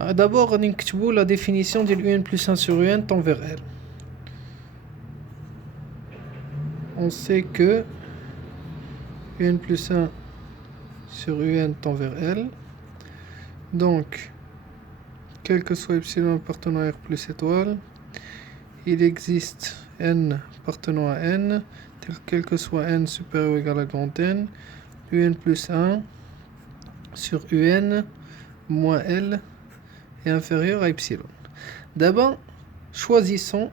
D'abord, غادي نكتبوا la définition de un plus 1 sur un tend vers L. On sait que un plus 1 sur un tend vers L. Donc, quel que soit epsilon appartenant à R plus étoile, il existe n appartenant à n, quel que soit n supérieur ou égal à grand N, un plus 1 sur un moins L est inférieur à epsilon. D'abord, choisissons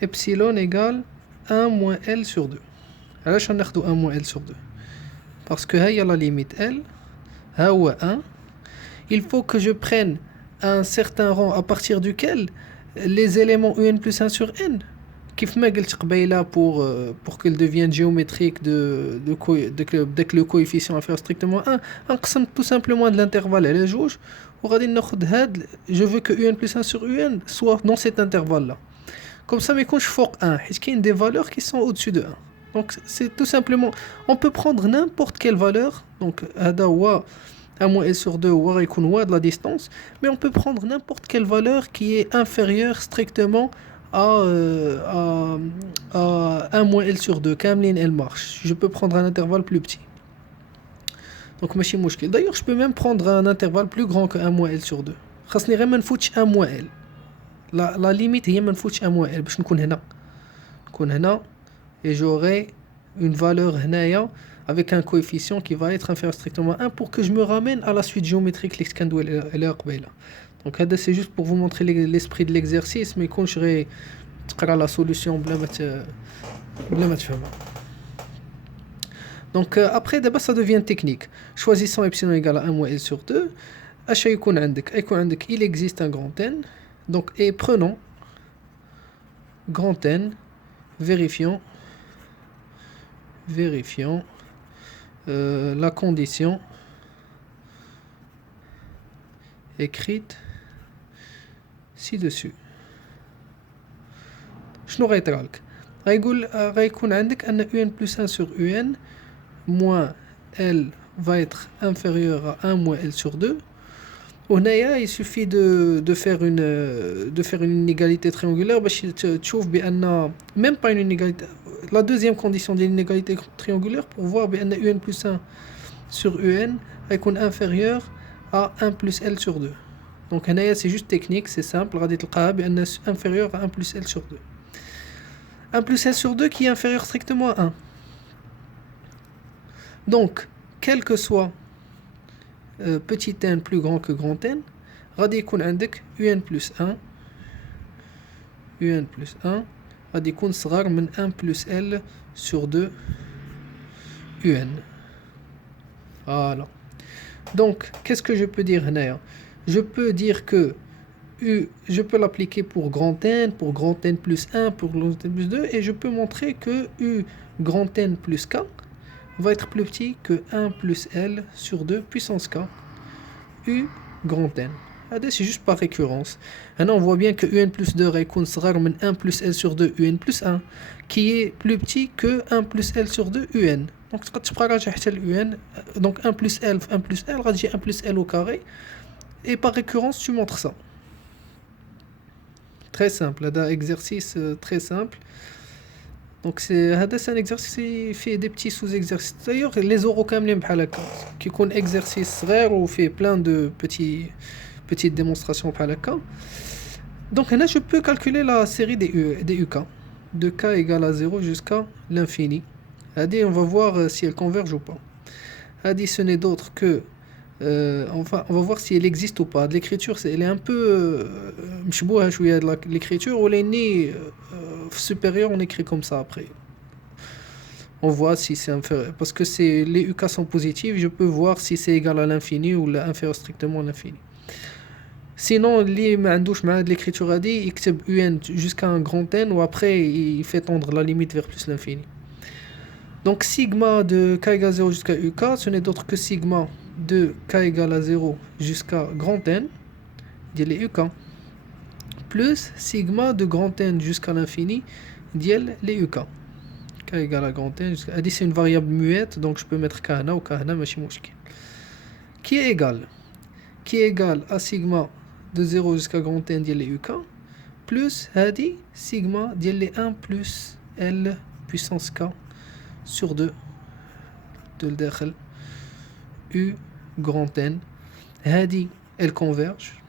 epsilon égale 1 moins L sur 2. Alors, je vais 1 moins L sur 2. Parce que là, il y a la limite L, 1. Il faut que je prenne un certain rang à partir duquel les éléments un plus 1 sur n, كيف ما قلت قبيله pour qu'il devienne géométrique dès que le coefficient inférieur strictement 1, نقسم tout simplement de l'intervalle على جوج وغادي ناخذ هاد je veux que un plus 1 sur un soit dans cet intervalle là. Comme ça ما يكونش فوق 1 حيت كاين des valeurs qui sont au-dessus de 1. Donc c'est tout simplement on peut prendre n'importe quelle valeur. Donc هذا هو 1 moins L sur 2 هو غيكون هو de la distance, mais on peut prendre n'importe quelle valeur qui est inférieure strictement à 1 moins L sur 2. كاملين elle marche. Je peux prendre un intervalle plus petit. Donc ماشي مشكل. D'ailleurs je peux même prendre un intervalle plus grand que 1 moins L sur 2. خاصني غير ما نفوتش 1 moins L. La limite هي ما نفوتش 1 moins L باش نكون هنا et j'aurai une valeur هنايا avec un coefficient qui va être inférieur strictement à 1 pour que je me ramène à la suite géométrique اللي كندوي عليها قبيله. Donc c'est juste pour vous montrer l'esprit de l'exercice, mais quand je vais تقرا la solution بلا ما تفهمها. Donc après d'abord ça devient technique. Choisissons epsilon égale à 1 moins L sur 2. اش يكون عندك il existe un grand N. Donc et prenons grand N, vérifions la condition écrite ci-dessus. شنو غيطرى لك؟ غيكون عندك ان un plus 1 sur un moins L va être inférieur à 1 moins L sur 2. وهنايا il suffit de faire une inégalité triangulaire باش تشوف بان même pas une inégalité. La deuxième condition de l'inégalité triangulaire pour voir بان un plus 1 sur un غيكون inférieur à 1 plus L sur 2. Donc هنايا c'est juste technique, c'est simple, غادي تلقاها بان inférieur à 1 plus L sur 2. 1 plus L sur 2 qui est inférieur strictement à 1. Donc, quel que soit petit n plus grand que grand N, غادي يكون عندك un plus 1 غادي يكون صغار من 1 plus L sur 2 un. Voilà. Donc, qu'est-ce que je peux dire هنايا? Je peux dire que je peux l'appliquer pour grand N, pour grand N plus 1, pour grand N plus 2, et je peux montrer que U grand N plus K va être plus petit que 1 plus L sur 2 puissance K, U grand N. C'est juste par récurrence. Maintenant, on voit bien que UN plus 2 est صغار من 1 plus L sur 2 UN plus 1, qui est plus petit que 1 plus L sur 2 UN. Donc, tu peux ranger UN. Donc, 1 plus L, 1 plus L, ranger 1 plus L au carré. Et par récurrence, tu montres ça. Très simple, un exercice très simple. Donc c'est un exercice qui fait des petits sous-exercices. D'ailleurs, les oraux quand même qui sont exercice rare ou fait plein de petites démonstrations par la cas. Donc là, je peux calculer la série des UK de k égale à 0 jusqu'à l'infini. On va voir si elle converge ou pas. Ce n'est d'autre que on va voir si elle existe ou pas. De l'écriture, elle est un peu l'écriture ou les supérieur, on écrit comme ça après. On voit si c'est inférieur parce que les UK sont positifs, je peux voir si c'est égal à l'infini ou inférieur strictement à l'infini. Sinon, li ma عندوش مع l'écriture a dit يكتب un jusqu'à un grand N ou après il fait tendre la limite vers plus l'infini. Donc sigma de k égale 0 jusqu'à UK, ce n'est d'autre que sigma de k égale à 0 jusqu'à grand N, ديال les UK, plus sigma de grand N jusqu'à l'infini, ديال les UK. K égale à grand N jusqu'à... c'est une variable muette, donc je peux mettre k هنا ou k هنا ماشي مشكل. qui est égal à sigma de 0 jusqu'à grand N ديال les UK plus هذه sigma ديال les 1 plus L puissance K sur 2 de الداخل U grand N هذه elle converge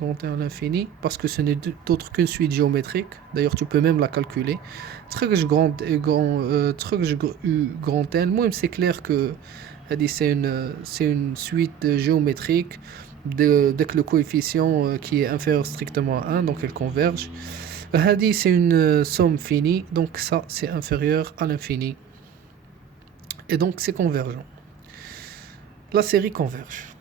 grand N à l'infini parce que ce n'est d'autre qu'une suite géométrique. D'ailleurs tu peux même la calculer. تخرج U grand N. Moi c'est clair que c'est une suite géométrique dès que le coefficient qui est inférieur strictement à 1, donc elle converge. Hadi c'est une somme finie, donc ça c'est inférieur à l'infini. Et donc c'est convergent. La série converge.